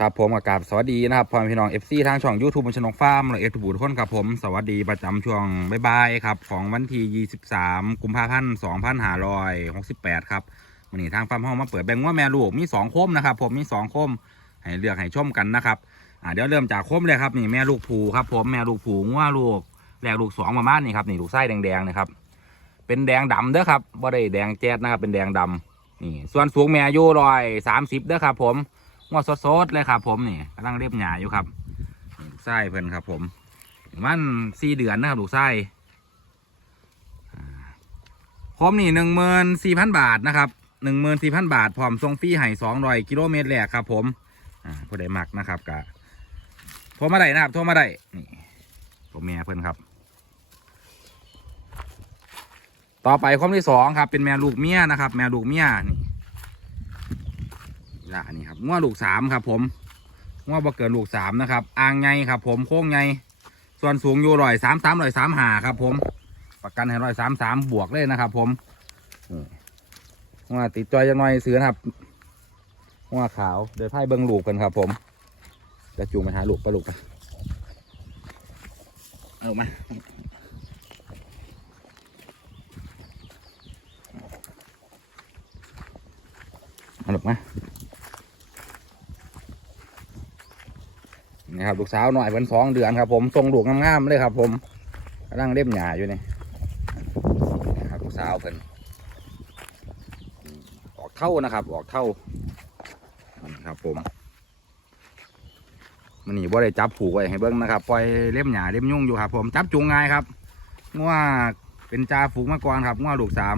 ครับผมอากาศสวัสดีนะครับพ่อมพี่น้อง FC ทางช่อง YouTube บัญชนกฟาร์มและเอทูบูทุกคนครับผม สวัสดีประจำช่วงบ่ายๆครับของวันที่23 กุมภาพันธ์2568 ครับวันนี้ทางฟาร์มห้องมาเปิดแบ่งว่าแม่ลูกมี2โคมนะครับผมมี2โคมให้เลือกให้ชมกันนะครับอ่าเดี๋ยวเริ่มจากโคมเลยครับนี่แม่ลูกผูครับผมแม่ลูกผูว่าลูกแรกลูกสองประมาณนี่ครับนี่ลูกไส้แดงๆนะครับเป็นแดงดำเด้อครับบ่ได้แดงแจ๊ดนะครับเป็นแดงดำนี่ส่วนสูงแม่อายุร้อยสามสิบเด้อครับผม งวดสดๆเลยครับ ผมนี่กำลังเรียบหยาอยู่ครับลูกไส้เพิ่นครับ ผมมันสี่เดือนนะครับลูกไส้อ่าผมนี่หนึ่งหมื่นสี่พันบาทนะครับหนึ่งหมื่นสี่พันบาทพร้อมส่งฟรีให้สองร้อยกิโลเมตรแรกครับ ผมผู้ใดมักนะครับกะโทรมาได้นะครับโทรมาได้นี่ผมแม่เพิ่อนครับ ต่อไปข้อที่สองครับ เป็นแม่ลูกเมียนะครับ แม่ลูกเมียนี่ ละนี่ครับง้อลูกสามครับ ผมง้อบ่เกินลูกสามนะครับอ่างไงครับ ผมโค้งไงส่วนสูงอยู่ร้อยสามสามร้อยสามหาครับ ผม ประกันให้ร้อยสามสามบวกเลยนะครับ ผมง้อติดจอยยังน้อยซื้อครับง้อขาวเดี๋ยวไพ่เบิ้งลูกกันครับ ผมจะจูงไปหาลูกปลาลูกไปเอามาเอาลูกมา นี่ครับลูกสาวหน่อยเพิ่นสองเดือนครับ ผมทรงลูกงามๆเลยครับ ผมกำลังเล่มหยาอยู่นี่นครับลูกสาวเพิ่นออกเท่านะครับ ออกเท่านะครับผมมันนี่บ่ได้จับผูกไว้ให้เบิ้งนะครับปล่อยเล่มหยาเล่มยุ่งอยู่ครับ ผมจับจูงง่ายครับงัวเป็นจ่าฝูงมาก่อนครับงัวลูกสาม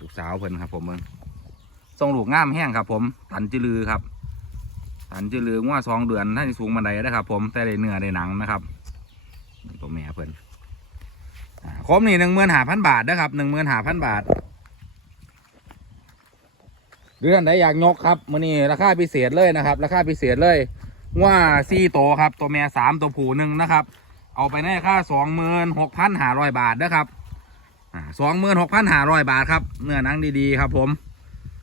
ลูกสาวเพิ่นครับ ผมเบิ้งทรงลูกงามแห้งครับ ผมตันจิลือครับ สันจะเลืมว่าสองเดือนถ้าจะสูงบันไดนะครับผมแต่ได้เนื้อได้หนังนะครับตัวแม่เพิ่อ่าครบนี่หนึ่งหมื่นห้าพันบาทนะครับหนึ่งหมื่นห้าพันบาทหรือท่านใดอยากยกครับมือนี้ราคาพิเศษเลยนะครับ ราคาพิเศษเลยว่าซี่โตครับ ตัวแม่สามตัวผู้หนึ่งนะครับ เอาไปในราคาสองหมื่นหกพันห้าร้อยบาทนะครับสองหมื่นหกพันห้าร้อยบาทครับเนื้อหนังดีๆครับผม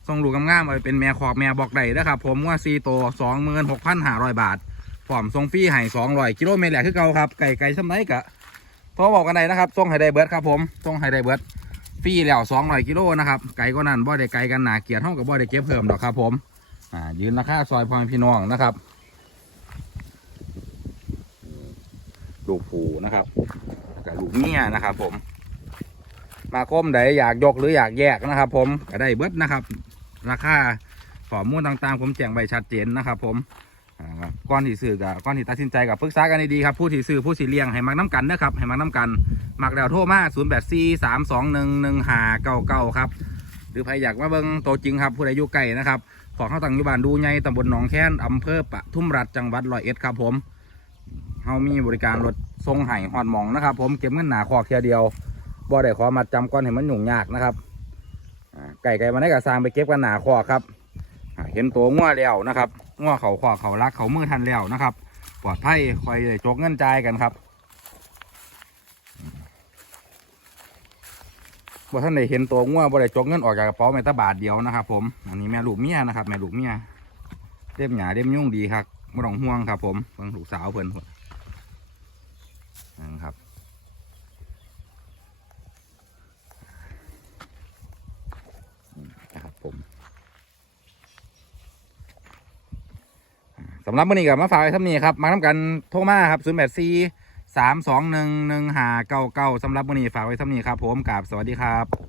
ส่งลูกงามๆไปเป็นแม่ขอบแม่บอกได้นะครับผมว่าซีโตสองหมื่นหกพันห้าร้อยบาทพร้อมส่งฟรีให้สองร้อยกิโลเมตรแหละคือเก่าครับไก่ไก่ช่ำไหนกะโทรบอกกันได้นะครับส่งให้ไดเบิร์ดครับผมส่งให้ไดเบิร์ดฟรีแล้วสองร้อยกิโลนะครับไก่ก็นั่นบ่ได้ไก่กันหนาเกียรติเท่ากับบ่ได้เก็บเพิ่มหรอกครับผมอ่ายืนราคาซอยพอแม่พี่น้องนะครับลูกผูนะครับกับลูกเมียนะครับผม มาคมใดอยากยกหรืออยากแยกนะครับ ผมก็ได้เบิดนะครับ ราคาข้อมูลต่างๆ ผมแจ้งไว้ชัดเจนนะครับ ผมก่อนที่ซื้อกับก่อนที่ตัดสินใจกับปรึกษากันดีๆครับผู้ที่ซื้อผู้สิเลี้ยงให้มักน้ำกันนะครับให้มักน้ำกันมักแล้วโทรมา0 8 4 3 2 1 1 5 9 9ครับหรือใครอยากมาเบิ่งตัวจริงครับผู้ใดอยู่ไกลนะครับขอเข้าตังยู่บ้านดูใหญ่ตำบลหนองแค้นอำเภอปะทุ่มรัฐจังหวัดร้อยเอ็ดครับผมเฮามีบริการรถทรงไห้หอดหมองนะครับ ผมเก็บเงินหนาคอแค่เดียวบ่ได้ขอมาจำก่อนเห็นมันหยุ่งยากนะครับ ไก่ไก่มาได้กับสร้างไปเก็บกันหนาคอครับเห็นตัวง้อแล้วนะครับง้อเขาขอเขารักเขามือทันแล้วนะครับปลอดภัยคอยได้จกเงินจ่ายกันครับบ่ท่านได้เห็นตัวง้อบ่ได้จกเงินออกจากกระเป๋าแม้แต่บาทเดียวนะครับ ผม อันนี้แม่ลูกเมียนะครับ แม่ลูกเมียเต็มหยาเต็มยุ่งดีครับไม่ต้องห่วงครับ ผมเพิ่งลูกสาวเพิ่นพุ่นนะครับ นะครับผมสำหรับมื่อนี้กับมาฝากไว้ทำนี้ครับมาทำกันโทรมาครับ0 8 4 3 2 1 1 5 9 9สำหรับมื่อนี้ฝากไว้ทำนี้ครับผมกับสวัสดีครับ